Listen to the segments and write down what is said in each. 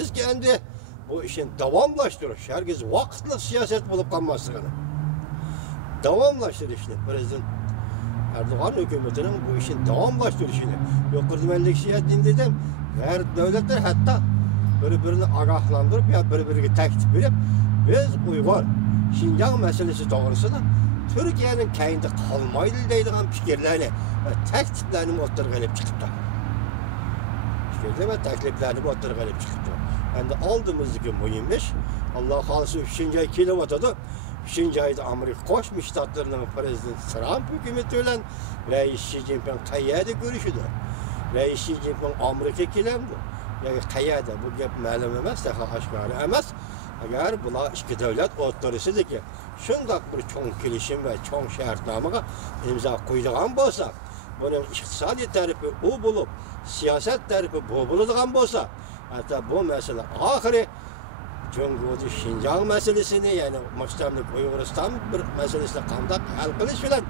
Biz kendi bu işin davamlaştırış, herkes vakitli siyaset bulup kalmasını. Davamlaştırışını, Prezident Erdoğan hükümetinin bu işin davamlaştırışını. Yukarıda melek siyasetini dedim, her devletler hatta birbirini agahlandırıp ya birbirine teklif verip, biz Uygur, Şinjan meselesi doğrusunda Türkiye'nin kendi kalmaydı deydiğen fikirlerini ve tekliflerini ortaya gelip çıktı. Fikirleri ve tekliflerini ortaya gelip çıktı. Yani aldığımızdaki mühimmiş. Allah halası 3. ay kilovatı 3. ayda Amerika Koşmuş Ştatlarının Prezident Trump hükümetiyle Reis Xi Jinping Kayya'da görüşüdü. Reis Xi Jinping Amerika kilemdi. Yani Kayya'da bu gap məlum emas, daha aşkarı emas. Eğer buna iki devlet otorisidir ki, şundak bir çoğun kilişim ve çoğun şartnamaya imza koyduğun bolsa, bunun iktisadi tarifi o bulup, siyaset tarifi bu bulduğun bolsa, hatta bu mesele ahiri Cumhuriyeti Şinjan meselesini yani Müstemlik Uyguristan bir meselesini kandak hal kılış bilen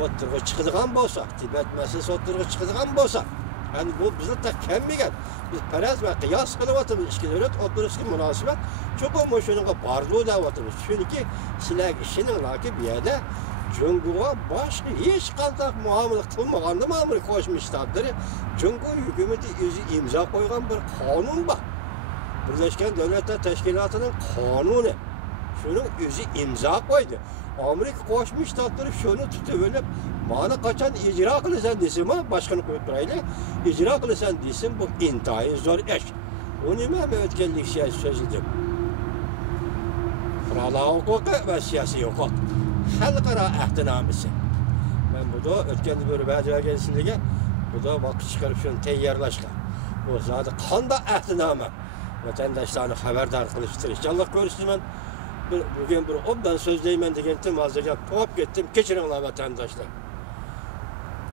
oturga çıkıdığan bolsa, Tibet meselesi oturga çıkıdığan bolsa, yani bu bize de kemmigen. Biz perez ve kıyas kılıvatımız iki devlet oturuşki münasebet çok o moşunun barlığı davatımız. Çünkü silah işinin laki bir yerde Cumhur'a başka hiç kaltak muamele kılmağandı mı Amerika Koşmuş Ştatları Cumhur hükümeti imza koygan bir kanun var. Birleşken Devletler Teşkilatı'nın kanunu. Şunun özü imza koydu. Amerika Koşmuş Ştatları şunu tutuverip bana kaçan icra kılırsan desin ama başkanı koyup durayla icra kılırsan desin bu intihai zor iş. Onu ben ötkenlik siyasi sözüdür. Kurala hukuku ve siyasi hukuk. Halkara ehtinamisi. Ben bu da ötkende böyle bədəyə gelsinliğe bu da vakit çıkarıp şunu teyyarlaşka. O zaten kanda ehtinamı. Vatandaşlarını haberdar kılıçtır. İnşallah görüştüm ben. Bugün bir obdan sözleymen degen tim hazırlayıp tuhaf gittim. Geçirin vatandaşlar.